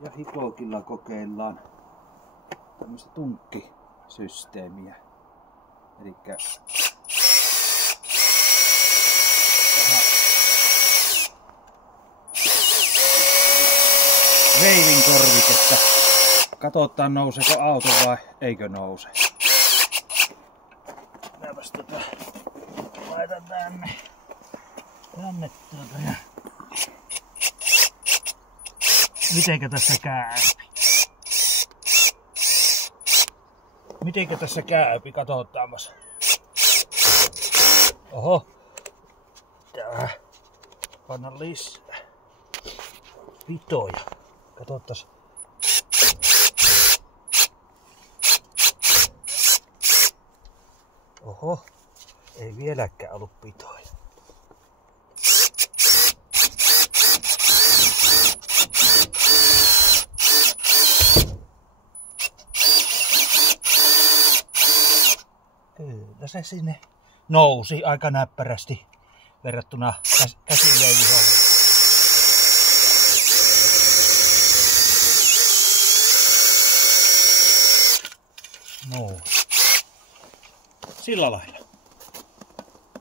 Ja Hikokilla kokeillaan tämmöistä tunkkisysteemiä. Elikkä veivin korviketta. Katsotaan nouseeko auto vai eikö nouse. Minäpäs laitan tänne ja mitenkä tässä käypi? Mitenkä tässä käypi? Katsotaanpas. Oho. Tää. Panna lisää pitoja. Katsotaan. Oho. Ei vieläkään ollut pitoja. Kyllä se sinne nousi aika näppärästi verrattuna käsileivihommiin. No. Sillä lailla.